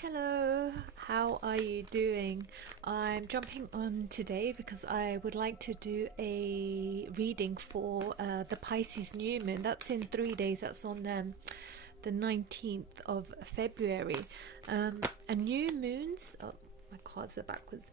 Hello, how are you doing? I'm jumping on today because I would like to do a reading for the Pisces New Moon. That's in 3 days, that's on the 19th of February. And new moons, oh, my cards are backwards.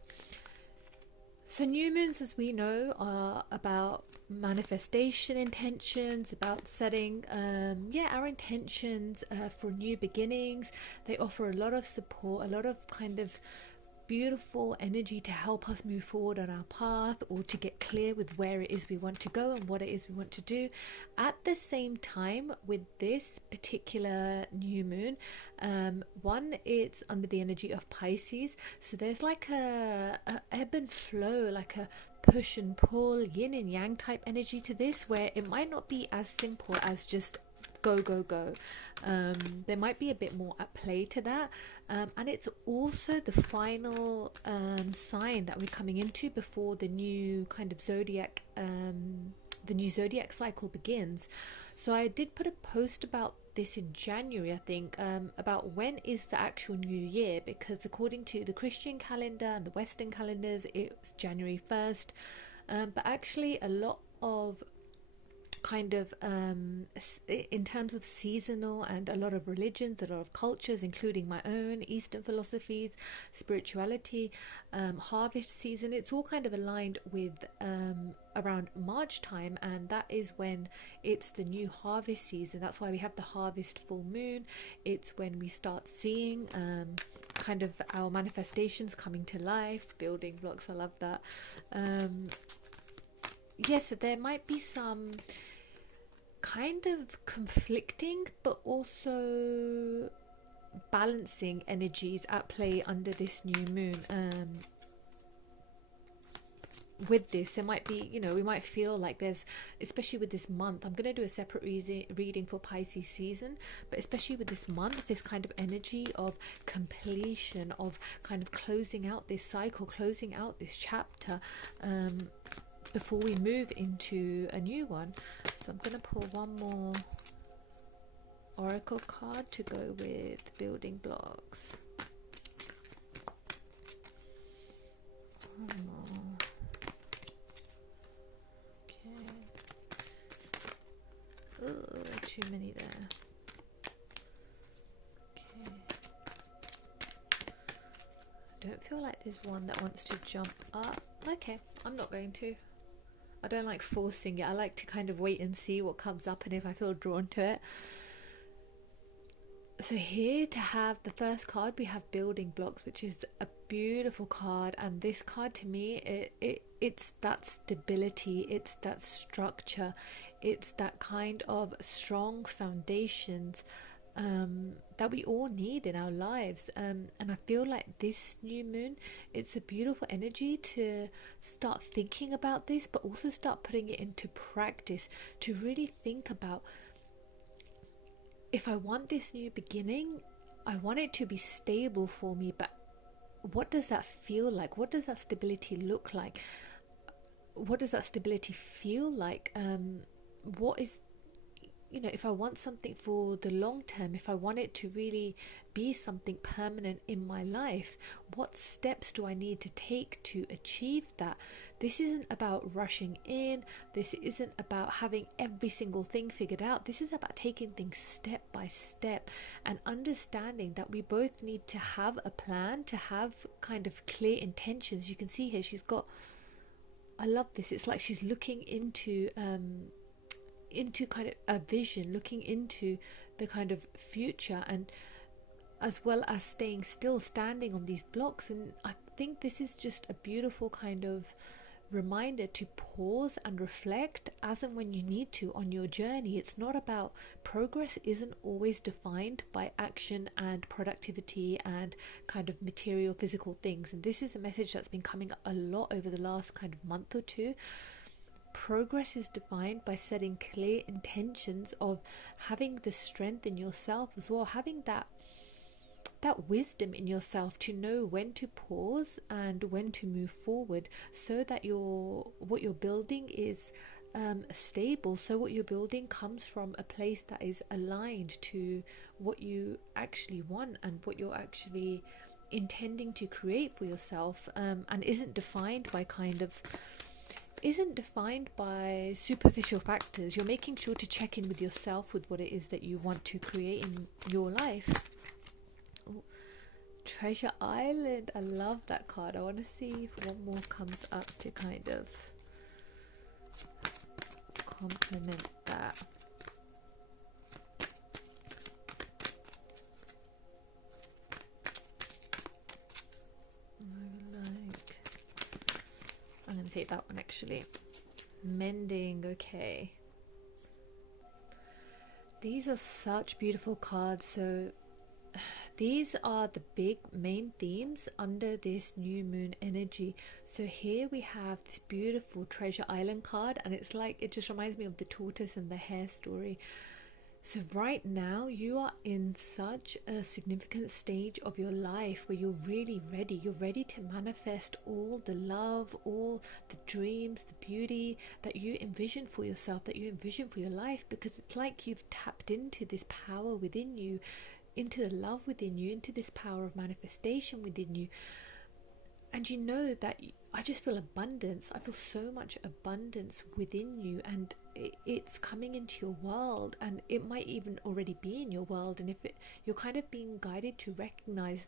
So, new moons, as we know, are about manifestation intentions, about setting our intentions for new beginnings. They offer a lot of support, a lot of kind of beautiful energy to help us move forward on our path, or to get clear with where it is we want to go and what it is we want to do. At the same time, with this particular new moon, one, it's under the energy of Pisces, so there's like a ebb and flow, like a push and pull, yin and yang type energy to this, where it might not be as simple as just go go go. There might be a bit more at play to that, and it's also the final sign that we're coming into before the new kind of zodiac cycle begins. So I did put a post about this in January, I think, about when is the actual new year, because according to the Christian calendar and the Western calendars, it's January 1st. But actually a lot of kind of in terms of seasonal, and a lot of religions, a lot of cultures, including my own Eastern philosophies, spirituality, harvest season, it's all kind of aligned with around March time, and that is when it's the new harvest season. That's why we have the harvest full moon. It's when we start seeing kind of our manifestations coming to life, building blocks. I love that. Yes, so there might be some kind of conflicting but also balancing energies at play under this new moon. With this, it might be, we might feel like there's, especially with this month, I'm going to do a separate reading for Pisces season, but especially with this month, this kind of energy of completion, of kind of closing out this cycle, closing out this chapter, before we move into a new one. So I'm going to pull one more oracle card to go with building blocks. One more. Okay. Oh, too many there. Okay. I don't feel like there's one that wants to jump up. Okay, I'm not going to. I don't like forcing it. I like to kind of wait and see what comes up and if I feel drawn to it. So here, to have the first card, we have building blocks, which is a beautiful card. And this card, to me, it's that stability, it's that structure, it's that kind of strong foundations that we all need in our lives, and I feel like this new moon, it's a beautiful energy to start thinking about this, but also start putting it into practice, to really think about, if I want this new beginning, I want it to be stable for me, but what does that feel like? What does that stability look like? What does that stability feel like? What is, if I want something for the long term, if I want it to really be something permanent in my life, what steps do I need to take to achieve that? This isn't about rushing in. This isn't about having every single thing figured out. This is about taking things step by step and understanding that we both need to have a plan, to have kind of clear intentions. You can see here she's got, I love this, it's like she's looking into kind of a vision, looking into the kind of future, and as well as staying still, standing on these blocks. And I think this is just a beautiful kind of reminder to pause and reflect as and when you need to on your journey. It's not about, progress isn't always defined by action and productivity and kind of material physical things, and this is a message that's been coming a lot over the last kind of month or two. Progress is defined by setting clear intentions, of having the strength in yourself as well, having that wisdom in yourself to know when to pause and when to move forward, so that what you're building is stable. So what you're building comes from a place that is aligned to what you actually want and what you're actually intending to create for yourself, and isn't defined by superficial factors. You're making sure to check in with yourself with what it is that you want to create in your life. Ooh, Treasure Island, I love that card. I want to see if one more comes up to kind of complement that. I'm going to take that one actually. Mending, okay. These are such beautiful cards. So these are the big main themes under this new moon energy. So here we have this beautiful Treasure Island card, and it's like, it just reminds me of the tortoise and the hare story. So right now you are in such a significant stage of your life where you're really ready. You're ready to manifest all the love, all the dreams, the beauty that you envision for yourself, that you envision for your life, because it's like you've tapped into this power within you, into the love within you, into this power of manifestation within you. And you know that I just feel abundance. I feel so much abundance within you, and it's coming into your world, and it might even already be in your world. And you're kind of being guided to recognize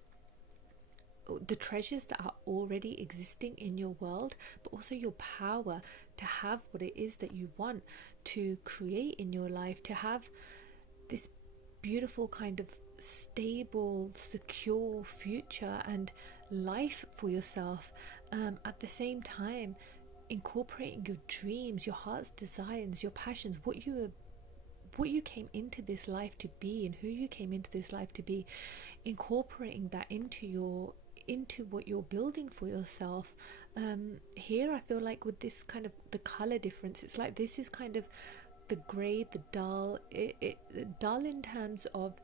the treasures that are already existing in your world, but also your power to have what it is that you want to create in your life, to have this beautiful kind of stable, secure future and life for yourself. At the same time, incorporating your dreams, your heart's desires, your passions, what you came into this life to be and who you came into this life to be, incorporating that into what you're building for yourself. Here I feel like with this kind of the color difference, it's like this is kind of the gray, the dull, dull in terms of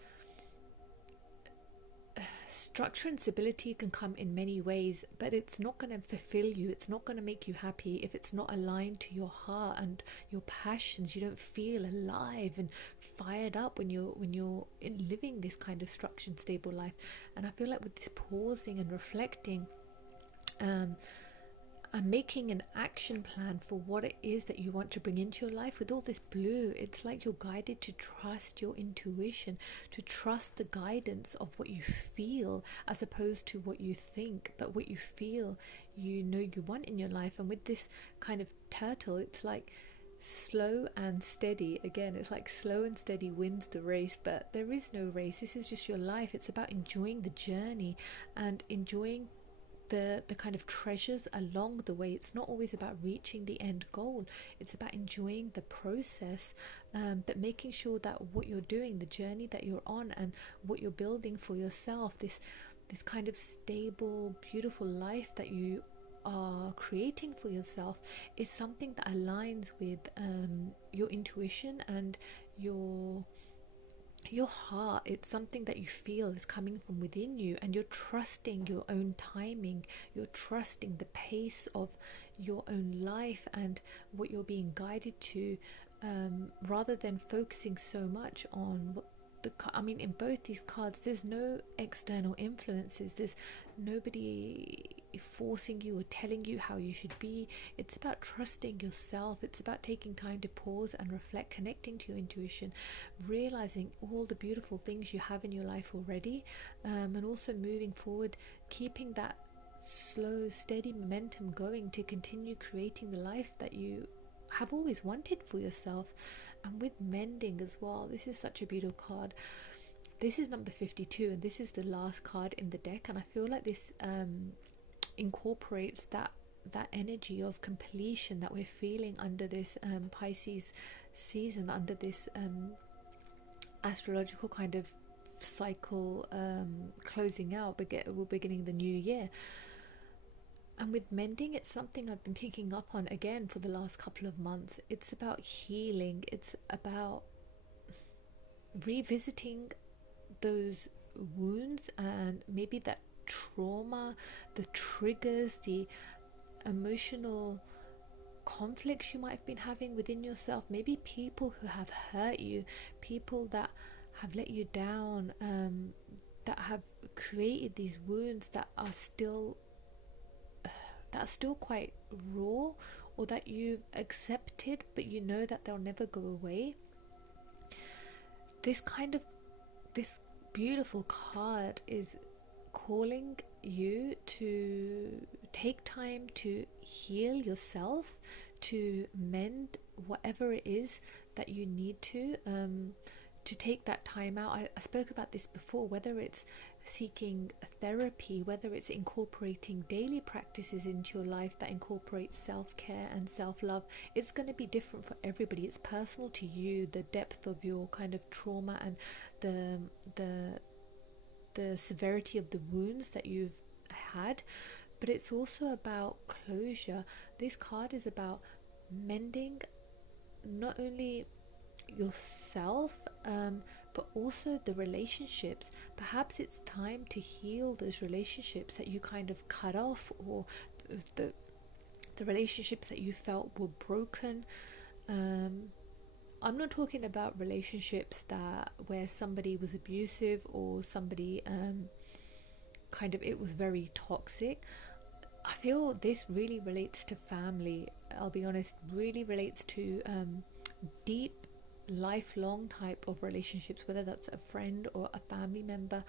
structure and stability can come in many ways, but it's not going to fulfill you. It's not going to make you happy if it's not aligned to your heart and your passions. You don't feel alive and fired up when you're living this kind of structured, stable life. And I feel like with this pausing and reflecting, and making an action plan for what it is that you want to bring into your life, with all this blue, it's like you're guided to trust your intuition, to trust the guidance of what you feel as opposed to what you think, but what you feel you know you want in your life. And with this kind of turtle, it's like slow and steady. Again, it's like slow and steady wins the race, but there is no race. This is just your life. It's about enjoying the journey and enjoying the kind of treasures along the way. It's not always about reaching the end goal. It's about enjoying the process, but making sure that what you're doing, the journey that you're on, and what you're building for yourself, this kind of stable, beautiful life that you are creating for yourself, is something that aligns with your intuition and your heart. It's something that you feel is coming from within you, and you're trusting your own timing, you're trusting the pace of your own life and what you're being guided to, rather than focusing so much on what in both these cards, there's no external influences. There's nobody forcing you or telling you how you should be. It's about trusting yourself. It's about taking time to pause and reflect, connecting to your intuition, realizing all the beautiful things you have in your life already, and also moving forward, keeping that slow, steady momentum going to continue creating the life that you have always wanted for yourself. And with mending as well, this is such a beautiful card. This is number 52, and this is the last card in the deck, and I feel like this incorporates that energy of completion that we're feeling under this Pisces season, under this astrological kind of cycle, closing out. We're beginning the new year. And with mending, it's something I've been picking up on again for the last couple of months. It's about healing. It's about revisiting those wounds and maybe that trauma, the triggers, the emotional conflicts you might have been having within yourself, maybe people who have hurt you, people that have let you down, that have created these wounds that are still quite raw, or that you've accepted but you know that they'll never go away. This beautiful card is calling you to take time to heal yourself, to mend whatever it is that you need to take that time out. I spoke about this before, whether it's seeking therapy, whether it's incorporating daily practices into your life that incorporate self-care and self-love. It's going to be different for everybody. It's personal to you, the depth of your kind of trauma and the severity of the wounds that you've had. But it's also about closure. This card is about mending not only yourself, but also the relationships. Perhaps it's time to heal those relationships that you kind of cut off, or the relationships that you felt were broken. I'm not talking about relationships where somebody was abusive, or somebody kind of, it was very toxic. I feel this really relates to family. I'll be honest, really relates to deep, lifelong type of relationships, whether that's a friend or a family member,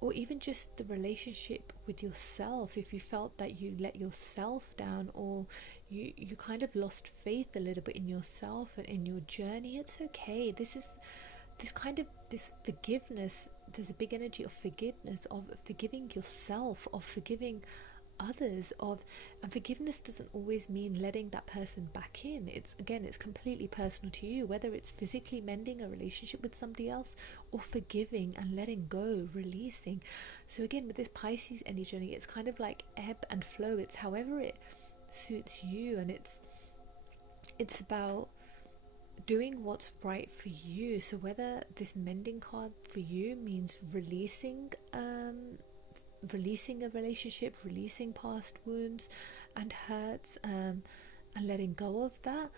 or even just the relationship with yourself. If you felt that you let yourself down, or you kind of lost faith a little bit in yourself and in your journey, it's okay. This forgiveness, there's a big energy of forgiveness, of forgiving yourself, of forgiving others, and forgiveness doesn't always mean letting that person back in. It's completely personal to you, whether it's physically mending a relationship with somebody else, or forgiving and letting go, releasing. So again, with this Pisces energy journey, it's kind of like ebb and flow. It's however it suits you, and it's about doing what's right for you. So whether this mending card for you means releasing a relationship, releasing past wounds and hurts, and letting go of that,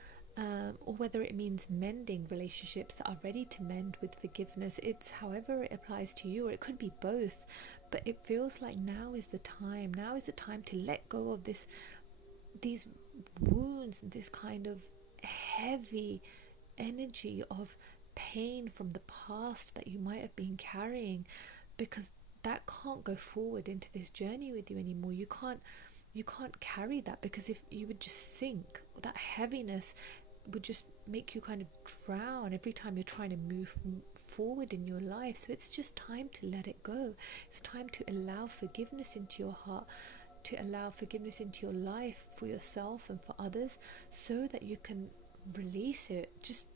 or whether it means mending relationships that are ready to mend with forgiveness. It's however it applies to you, or it could be both. But it feels like now is the time to let go of these wounds, and this kind of heavy energy of pain from the past that you might have been carrying, because that can't go forward into this journey with you anymore. You can't carry that, because if you would just sink, that heaviness would just make you kind of drown every time you're trying to move forward in your life. So it's just time to let it go. It's time to allow forgiveness into your heart, to allow forgiveness into your life, for yourself and for others, so that you can release it. Just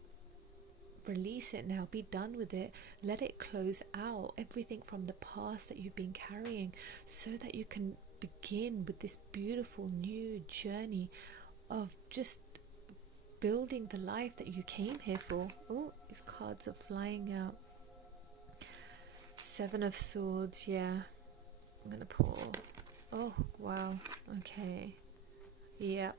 release it now. Be done with it. Let it close out, everything from the past that you've been carrying, so that you can begin with this beautiful new journey of just building the life that you came here for. Oh, these cards are flying out. Seven of Swords. Yeah, I'm gonna pull. Oh wow, okay. Yep.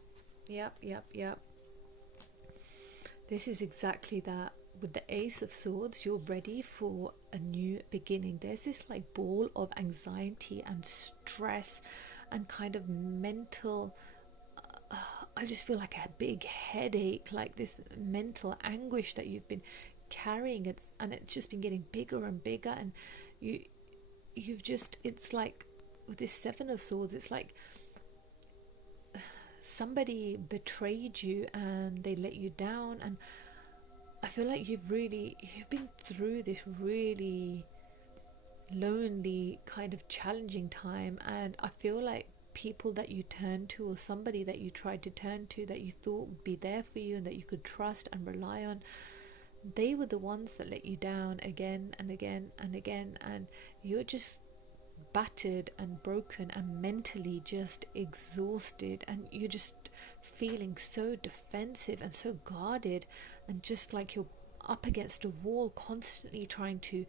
This is exactly that. With the Ace of Swords, you're ready for a new beginning. There's this like ball of anxiety and stress and kind of mental, I just feel like a big headache, like this mental anguish that you've been carrying. It's just been getting bigger and bigger, and it's like with this Seven of Swords, it's like somebody betrayed you and they let you down. And I feel like you've been through this really lonely, kind of challenging time, and I feel like people that you turn to, or somebody that you tried to turn to, that you thought would be there for you and that you could trust and rely on, they were the ones that let you down again and again and again, and you're just battered and broken and mentally just exhausted, and you're just feeling so defensive and so guarded, and just like you're up against a wall, constantly trying to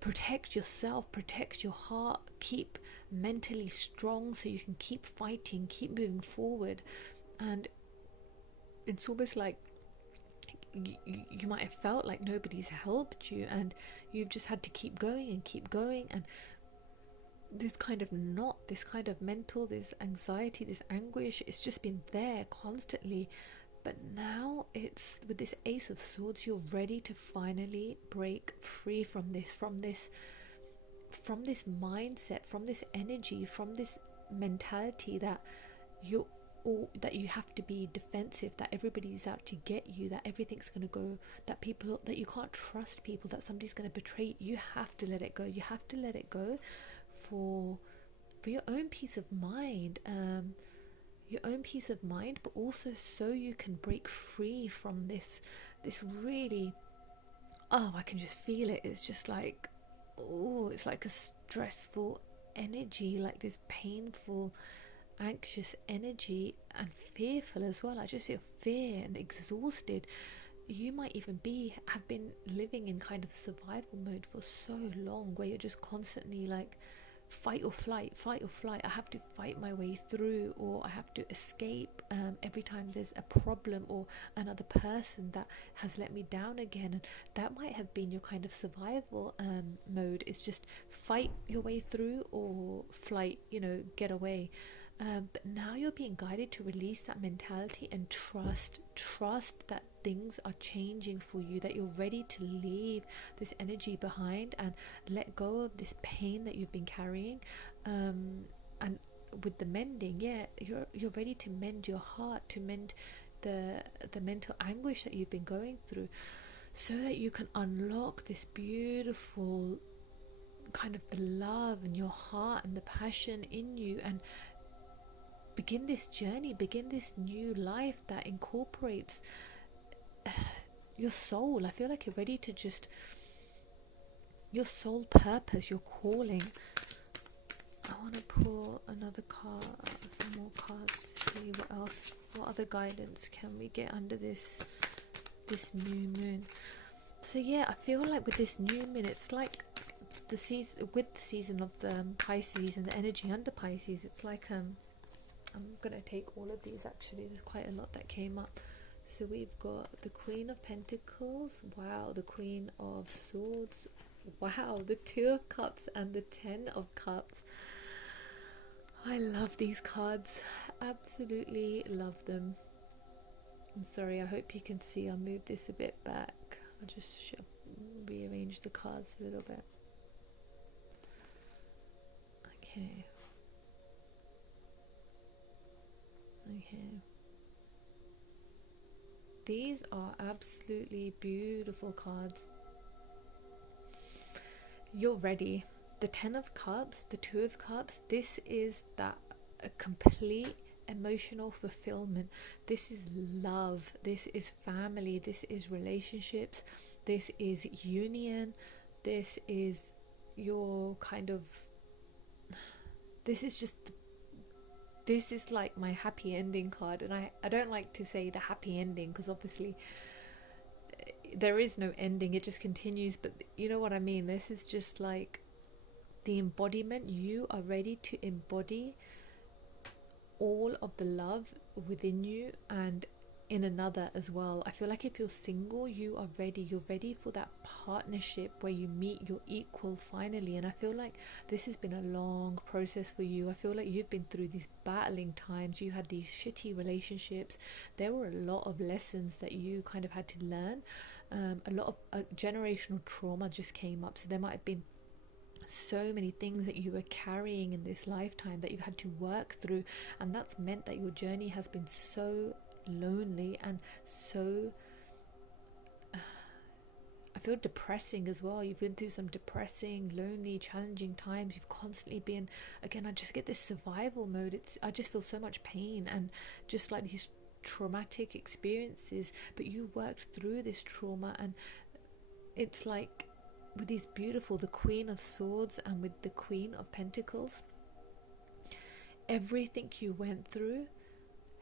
protect yourself, protect your heart, keep mentally strong so you can keep fighting, keep moving forward. And it's almost like you might have felt like nobody's helped you, and you've just had to keep going and keep going, and this kind of knot, this kind of mental, this anxiety, this anguish, it's just been there constantly. But now it's with this Ace of Swords, you're ready to finally break free from this mindset, from this energy, from this mentality that you're that you have to be defensive, that everybody's out to get you, that everything's going to go, that you can't trust people, that somebody's going to betray you. You have to let it go. You have to let it go for your own peace of mind, but also so you can break free from this really, I can just feel it. It's just like, it's like a stressful energy, like this painful, anxious energy, and fearful as well. I just feel fear and exhausted. You might even have been living in kind of survival mode for so long, where you're just constantly like fight or flight. I have to fight my way through, or I have to escape every time there's a problem or another person that has let me down again. And that might have been your kind of survival mode. It's just fight your way through or flight, get away. But now you're being guided to release that mentality and trust that things are changing for you, that you're ready to leave this energy behind and let go of this pain that you've been carrying. And with the mending, you're ready to mend your heart, to mend the mental anguish that you've been going through, so that you can unlock this beautiful kind of the love in your heart and the passion in you, and begin this journey, begin this new life that incorporates your soul. I feel like you're ready to just, your soul purpose, your calling. I want to pull another card, some more cards, to see what other guidance can we get under this new moon. So I feel like with this new moon, it's like the season of the Pisces and the energy under Pisces. It's like I'm gonna take all of these, actually. There's quite a lot that came up. So we've got the Queen of Pentacles, wow, the Queen of Swords, wow, the Two of Cups and the Ten of Cups. I love these cards, absolutely love them. I'm sorry, I hope you can see. I'll move this a bit back. I'll just rearrange the cards a little bit. Okay. These are absolutely beautiful cards. You're ready. The Ten of Cups, the Two of Cups, this is that a complete emotional fulfillment. This is love. This is family. This is relationships. This is union. This is your kind of, this is like my happy ending card. And I don't like to say the happy ending, because obviously there is no ending, it just continues, but you know what I mean. This is just like the embodiment. You are ready to embody all of the love within you and in another as well. I feel like if you're single, you're ready for that partnership where you meet your equal finally. And I feel like this has been a long process for you. I feel like you've been through these battling times. You had these shitty relationships. There were a lot of lessons that you kind of had to learn. A lot of generational trauma just came up. So there might have been so many things that you were carrying in this lifetime that you've had to work through, and that's meant that your journey has been so lonely and so I feel depressing as well. You've been through some depressing, lonely, challenging times. You've constantly been, again, I just get this survival mode. I just feel so much pain and just like these traumatic experiences, but you worked through this trauma. And it's like with these beautiful, the Queen of Swords and with the Queen of Pentacles, everything you went through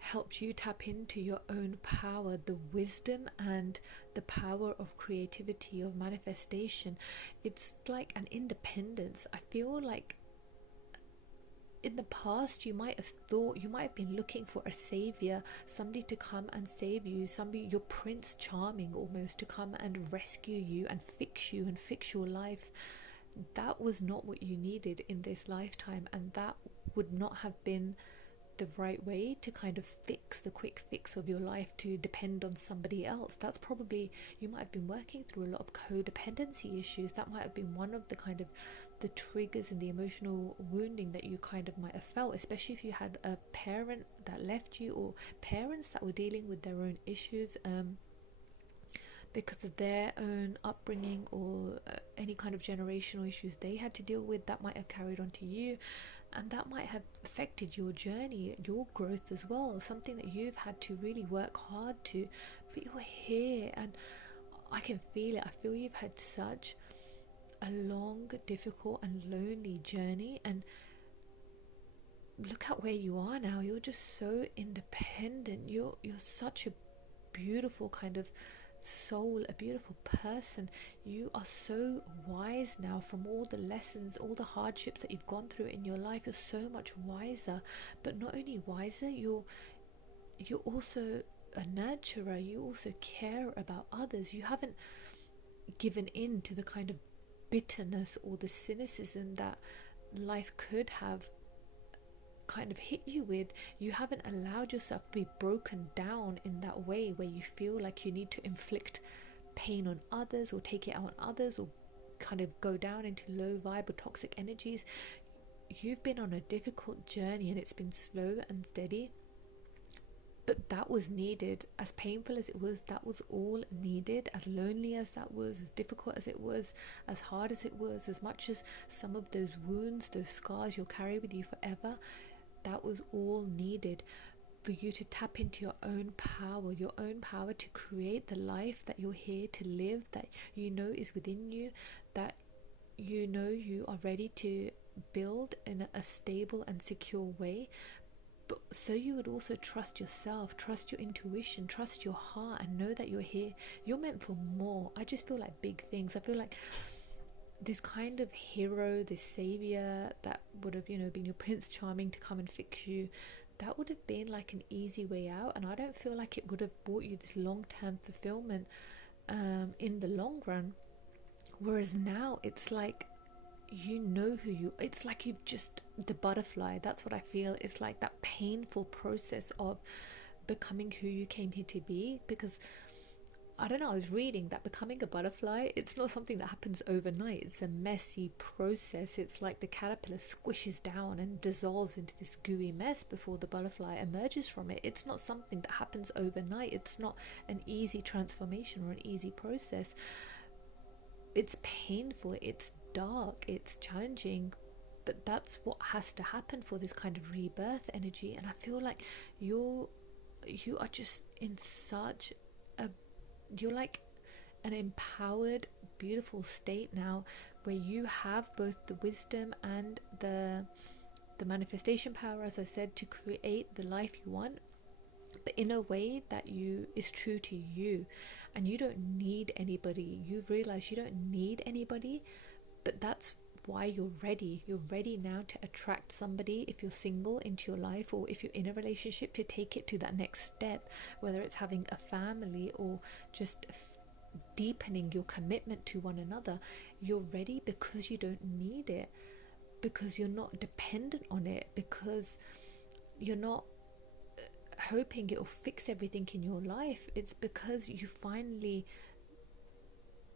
helped you tap into your own power, the wisdom and the power of creativity, of manifestation. It's like an independence. I feel like in the past you might have been looking for a savior, somebody to come and save you, somebody, your prince charming almost, to come and rescue you and fix your life. That was not what you needed in this lifetime, and that would not have been the right way to kind of fix the quick fix of your life, to depend on somebody else. That's probably, you might have been working through a lot of codependency issues. That might have been one of the kind of the triggers and the emotional wounding that you kind of might have felt, especially if you had a parent that left you, or parents that were dealing with their own issues because of their own upbringing, or any kind of generational issues they had to deal with, that might have carried on to you, and that might have affected your journey, your growth as well, something that you've had to really work hard to. But you're here, and I can feel it. I feel you've had such a long, difficult and lonely journey, and look at where you are now. You're just so independent. You're such a beautiful kind of soul, a beautiful person. You are so wise now from all the lessons, all the hardships that you've gone through in your life. You're so much wiser. But not only wiser, you're also a nurturer. You also care about others. You haven't given in to the kind of bitterness or the cynicism that life could have kind of hit you with. You haven't allowed yourself to be broken down in that way, where you feel like you need to inflict pain on others or take it out on others, or kind of go down into low vibe or toxic energies. You've been on a difficult journey, and it's been slow and steady, but that was needed. As painful as it was, that was all needed. As lonely as that was, as difficult as it was, as hard as it was, as much as some of those wounds, those scars you'll carry with you forever, that was all needed for you to tap into your own power to create the life that you're here to live, that you know is within you, that you know you are ready to build in a stable and secure way. But so you would also trust yourself, trust your intuition, trust your heart, and know that you're here. You're meant for more. I just feel like big things. I feel like this kind of hero, this savior that would have, been your prince charming to come and fix you, that would have been like an easy way out. And I don't feel like it would have brought you this long-term fulfillment in the long run. Whereas now it's like, it's like you've just, the butterfly, that's what I feel. It's like that painful process of becoming who you came here to be. Because I don't know, I was reading that becoming a butterfly, it's not something that happens overnight. It's a messy process. It's like the caterpillar squishes down and dissolves into this gooey mess before the butterfly emerges from it. It's not something that happens overnight. It's not an easy transformation or an easy process. It's painful, it's dark, it's challenging, but that's what has to happen for this kind of rebirth energy. And I feel like you are just in such a, you're like an empowered, beautiful state now, where you have both the wisdom and the manifestation power, as I said, to create the life you want, but in a way that is true to you. And you don't need anybody. You've realized you don't need anybody, but that's why you're ready. You're ready now to attract somebody, if you're single, into your life, or if you're in a relationship, to take it to that next step, whether it's having a family or just deepening your commitment to one another. You're ready because you don't need it, because you're not dependent on it, because you're not hoping it'll fix everything in your life. It's because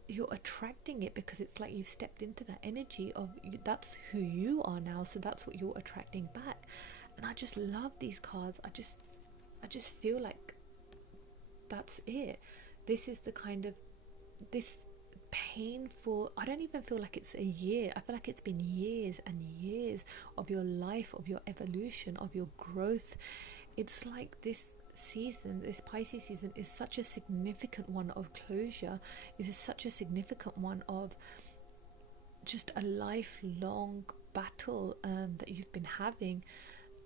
you're attracting it, because it's like you've stepped into that energy of that's who you are now, so that's what you're attracting back. And I just love these cards. I just feel like that's it. This is the kind of, this painful, I don't even feel like it's a year. I feel like it's been years and years of your life, of your evolution, of your growth. It's like this season, this Pisces season, is such a significant one of closure. Is such a significant one of just a lifelong battle that you've been having.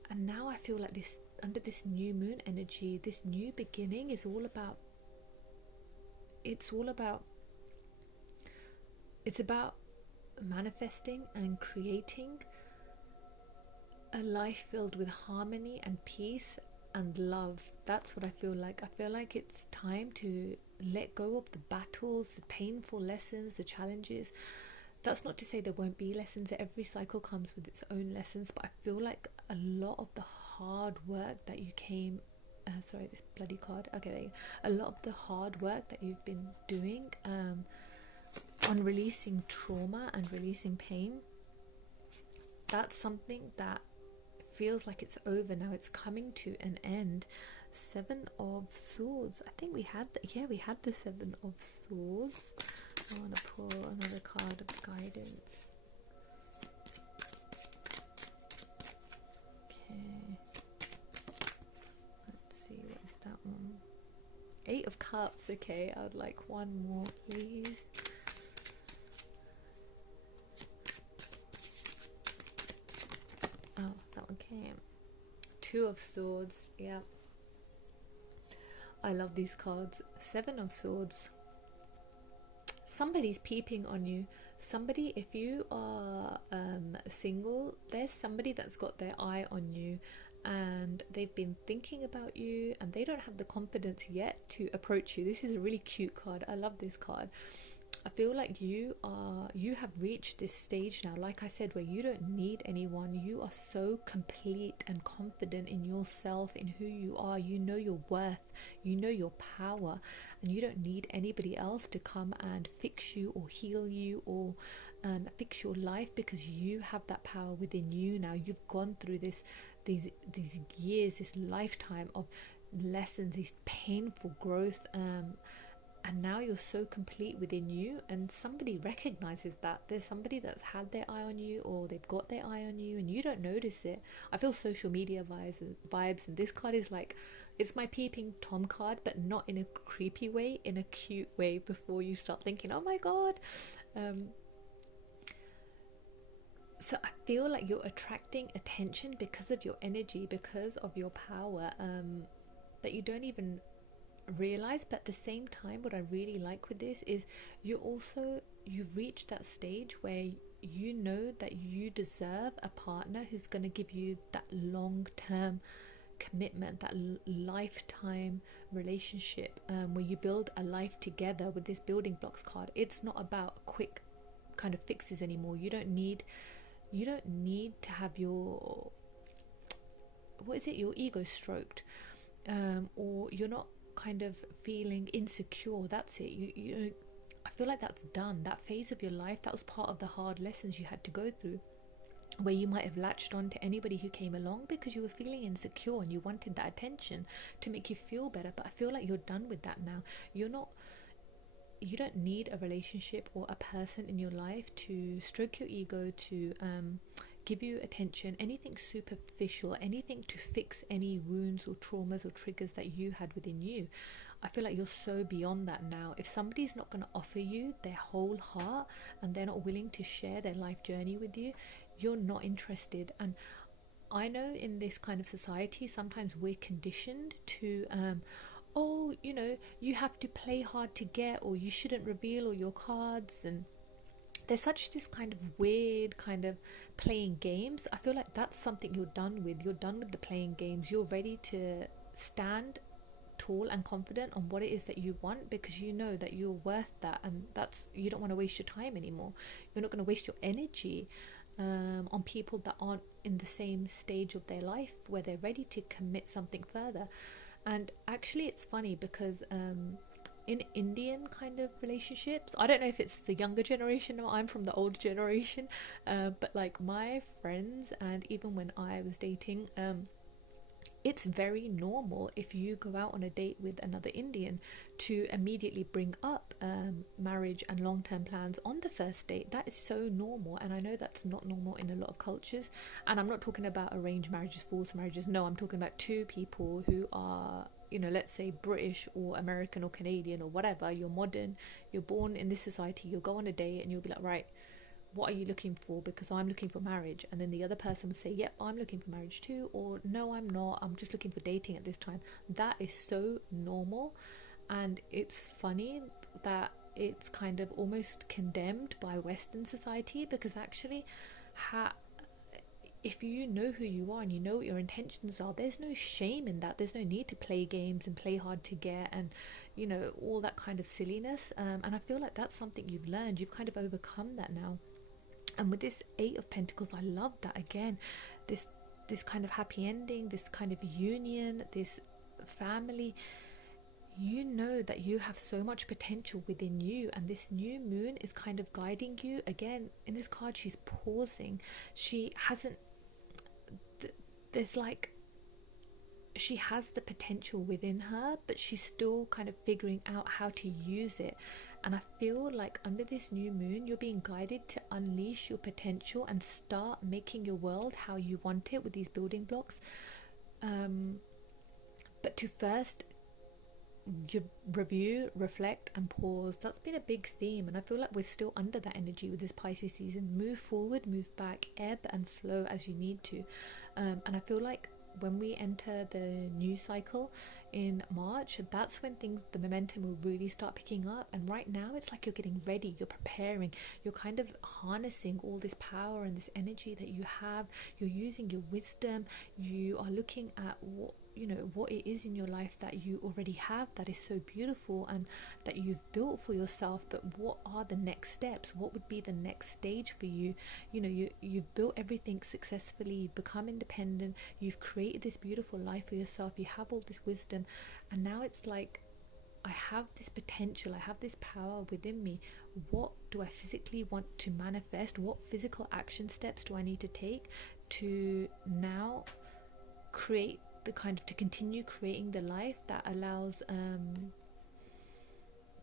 And now I feel like this, under this new moon energy, this new beginning is all about, it's about manifesting and creating a life filled with harmony and peace and love. That's what I feel like. I feel like it's time to let go of the battles, the painful lessons, the challenges. That's not to say there won't be lessons. Every cycle comes with its own lessons, but I feel like a lot of the hard work that you came sorry, this bloody card. Okay, there you go. A lot of the hard work that you've been doing on releasing trauma and releasing pain, that's something that feels like it's over now. It's coming to an end. Seven of Swords. I think we had we had the Seven of Swords. I want to pull another card of guidance. Okay. Let's see, what is that one? Eight of Cups. Okay, I would like one more, please. Oh, that one came. Two of Swords. Yeah. I love these cards. Seven of Swords. Somebody's peeping on you. Somebody, if you are single, there's somebody that's got their eye on you, and they've been thinking about you, and they don't have the confidence yet to approach you. This is a really cute card. I love this card. I feel like you have reached this stage now, like I said, where you don't need anyone. You are so complete and confident in yourself, in who you are. You know your worth, you know your power, and you don't need anybody else to come and fix you or heal you or fix your life, because you have that power within you now. You've gone through these years, this lifetime of lessons, this painful growth, and now you're so complete within you, and somebody recognizes that. There's somebody that's had their eye on you, or they've got their eye on you, and you don't notice it. I feel social media vibes, and this card is like, it's my peeping Tom card, but not in a creepy way, in a cute way, before you start thinking, oh my god. So I feel like you're attracting attention because of your energy, because of your power, that you don't even realize. But at the same time, what I really like with this is you've reached that stage where you know that you deserve a partner who's going to give you that long-term commitment, that lifetime relationship, where you build a life together with this building blocks card. It's not about quick kind of fixes anymore. You don't need to have your ego stroked, or you're not kind of feeling insecure. That's it. You I feel like that's done. That phase of your life, that was part of the hard lessons you had to go through, where you might have latched on to anybody who came along because you were feeling insecure and you wanted that attention to make you feel better. But I feel like you're done with that now. You don't need a relationship or a person in your life to stroke your ego, to give you attention, anything superficial, anything to fix any wounds or traumas or triggers that you had within you. I feel like you're so beyond that now. If somebody's not going to offer you their whole heart and they're not willing to share their life journey with you, you're not interested. And I know in this kind of society, sometimes we're conditioned to oh, you have to play hard to get, or you shouldn't reveal all your cards, and there's such this kind of weird kind of playing games. I feel like that's something you're done with. You're done with the playing games. You're ready to stand tall and confident on what it is that you want, because you know that you're worth that, and you don't want to waste your time anymore. You're not going to waste your energy on people that aren't in the same stage of their life where they're ready to commit something further. And actually it's funny because in Indian kind of relationships, I don't know if it's the younger generation or I'm from the older generation, but like my friends, and even when I was dating, it's very normal if you go out on a date with another Indian to immediately bring up marriage and long-term plans on the first date. That is so normal, and I know that's not normal in a lot of cultures. And I'm not talking about arranged marriages, forced marriages. No, I'm talking about two people who are, let's say British or American or Canadian or whatever. You're modern, you're born in this society, you'll go on a date and you'll be like, right, what are you looking for? Because I'm looking for marriage. And then the other person would say, yep, I'm looking for marriage too, or no, I'm not, I'm just looking for dating at this time. That is so normal, and it's funny that it's kind of almost condemned by Western society, because actually if you know who you are and you know what your intentions are, there's no shame in that. There's no need to play games and play hard to get, and all that kind of silliness. And I feel like that's something you've learned. You've kind of overcome that now. And with this Eight of Pentacles, I love that again. This kind of happy ending, this kind of union, this family. You know that you have so much potential within you, and this new moon is kind of guiding you. Again, in this card, she's pausing. She hasn't, there's like, she has the potential within her, but she's still kind of figuring out how to use it. And I feel like under this new moon, you're being guided to unleash your potential and start making your world how you want it with these building blocks. But to first, you review, reflect, and pause. That's been a big theme, and I feel like we're still under that energy with this Pisces season. Move forward, move back, ebb and flow as you need to. And I feel like when we enter the new cycle in March, that's when the momentum will really start picking up. And right now it's like you're getting ready, you're preparing, you're kind of harnessing all this power and this energy that you have. You're using your wisdom, you are looking at what it is in your life that you already have that is so beautiful and that you've built for yourself. But what are the next steps? What would be the next stage for you? You've built everything successfully, you've become independent, you've created this beautiful life for yourself, you have all this wisdom, and now it's like, I have this potential, I have this power within me. What do I physically want to manifest? What physical action steps do I need to take to now create to continue creating the life that allows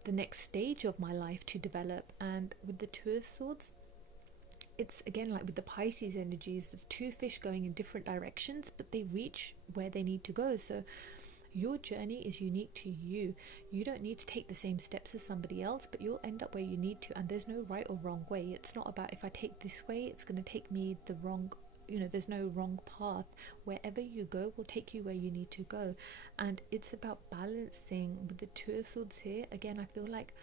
the next stage of my life to develop? And with the Two of Swords, it's again like with the Pisces energies of two fish going in different directions, but they reach where they need to go. So your journey is unique to you. You don't need to take the same steps as somebody else, but you'll end up where you need to. And there's no right or wrong way. It's not about, if I take this way, it's going to take me the wrong, there's no wrong path. Wherever you go will take you where you need to go. And it's about balancing. With the Two of Swords here, again, I feel like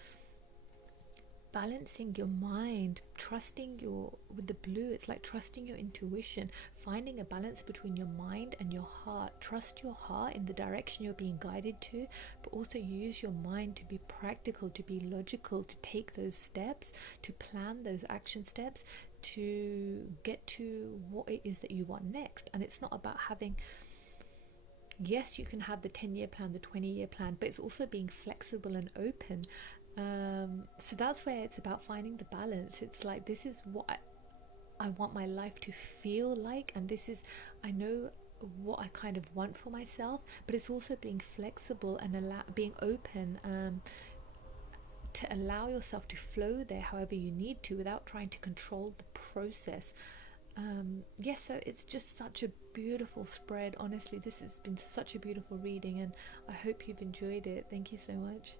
balancing your mind, with the blue, it's like trusting your intuition, finding a balance between your mind and your heart. Trust your heart in the direction you're being guided to, but also use your mind to be practical, to be logical, to take those steps, to plan those action steps, to get to what it is that you want next. And it's not about having, yes, you can have the 10-year plan, the 20-year plan, but it's also being flexible and open. So that's where it's about finding the balance. It's like, this is what I want my life to feel like, and this is, I know what I kind of want for myself, but it's also being flexible and being open, to allow yourself to flow there however you need to, without trying to control the process. Yes, so it's just such a beautiful spread. Honestly, this has been such a beautiful reading, and I hope you've enjoyed it. Thank you so much.